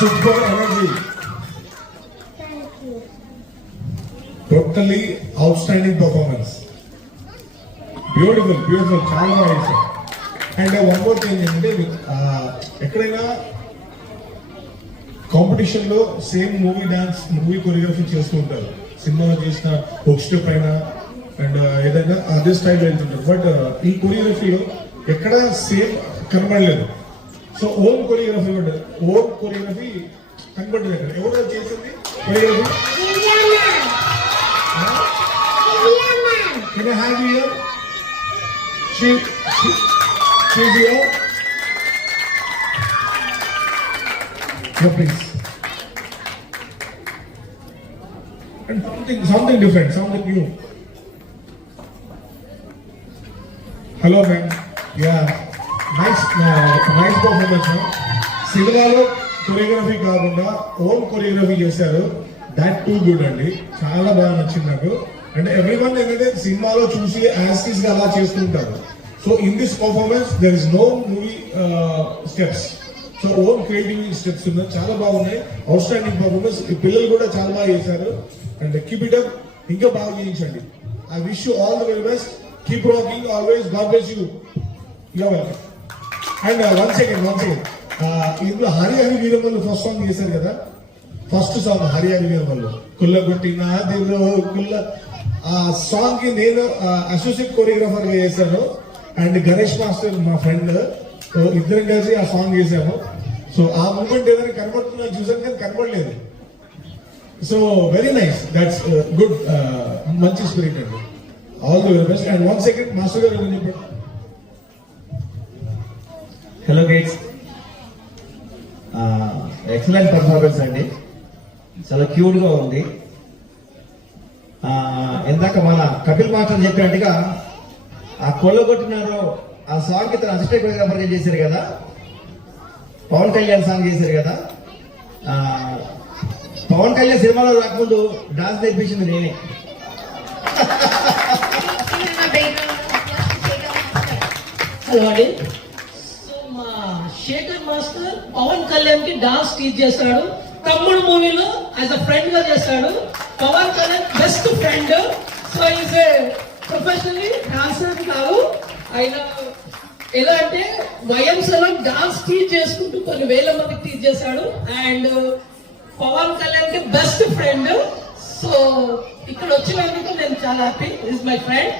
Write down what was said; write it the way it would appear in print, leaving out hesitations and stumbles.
Super energy. Thank you. Totally outstanding performance. Beautiful, beautiful. చాలా బాగా. And one more thing ఏంటంటే ఎక్కడైనా competition లో same movie dance movie choreography చేస్తూ ఉంటారు. సినిమాలో చేసిన ఒక స్టెప్ అయినా అండ్ ఏదైనా అదే స్టైల్ వెళ్తుంటారు. బట్ ఈ కొరియోగ్రఫీలో ఎక్కడ సేమ్ కనబడలేదు. సో ఓన్ కొరియోగ్రఫీ ఉంటుంది. ఓన్ కొరియోగ్రఫీ కనబడలేదు. అక్కడ ఎవరు చేసింది choreography? Can I have you here? She's here. Yeah, please. And something different, something new. Hello, ma'am. Yeah, nice performance, ma'am. సినిమాలో కొరియోగ్రఫీ కాకుండా ఓన్ కొరియోగ్రఫీ చేశారు. దాట్ టూ గుడ్ అండి. చాలా బాగా నచ్చింది నాకు. అంటే ఎవ్రీవన్ ఏంటంటే సినిమాలో చూసి యాస్టీస్ గా అలా చేస్తుంటారు. So in this performance there is no movie steps. So own creative steps ఉన్నాయి, చాలా బాగున్నాయి. Outstanding performance. పిల్లలు కూడా చాలా బాగా చేశారు. అండ్ కీప్ ఇట్ అప్, ఇంకా బాగా చేయించండి. I wish you all the very best. Keep rocking always. God bless you. You welcome. And one second ఇందులో హరి హరి వీరమల్లు ఫస్ట్ సాంగ్ చేశారు కదా. ఫస్ట్ సాంగ్ హరి హరి వీరమల్లు కుల్లగొట్టిన దేవుడు కుల్ల. ఆ సాంగ్ కి నేను అసోసియేట్ కొరియోగ్రాఫర్ గా చేశాను. అండ్ గణేష్ మాస్టర్ మా ఫ్రెండ్. సో ఇద్దరం కలిసి ఆ సాంగ్ చేశాము. సో ఆ మూమెంట్ ఏదైనా కనబడుతుందని చూసాను కానీ కనబడలేదు. So very nice. That's good. మంచి స్పిరిట్ అండి. All the very best. And one second master గారు ఏమని చెప్పారు? హలో గైడ్స్, ఎక్సలెంట్ పర్ఫార్మెన్స్ అండి. చాలా క్యూట్ గా ఉంది. ఇందాక మన కపిల్ మాస్టర్ చెప్పినట్టుగా ఆ కొల్లగొట్టినారో ఆ సాంగ్ కి తన అసిస్టెంట్ కొరియోగ్రాఫర్ గా చేశారు కదా. పవన్ కళ్యాణ్ సాంగ్ చేశారు కదా. పవన్ కళ్యాణ్ సినిమాలో రాకముందు డాన్స్ నేర్పించింది నేనే. హలో అండి. సో మా శేఖర్ మాస్టర్ పవన్ కళ్యాణ్ కి డాన్స్ టీచ్ చేస్తాడు. తమ్ముడు మూవీలో యాజ్ అ ఫ్రెండ్ గా చేస్తాడు. Pawan Kalyan best friend. So he's a professionally dancer కాదు. ఆయన ఎలా అంటే వైఎంసీలో డాన్స్ టీచ్ చేసుకుంటూ కొన్ని వేల మందికి టీచ్ చేశాడు. అండ్ పవన్ కళ్యాణ్ కి బెస్ట్ ఫ్రెండ్. సో ఇక్కడ వచ్చినందుకు నేను చాలా హ్యాపీ. Is my friend.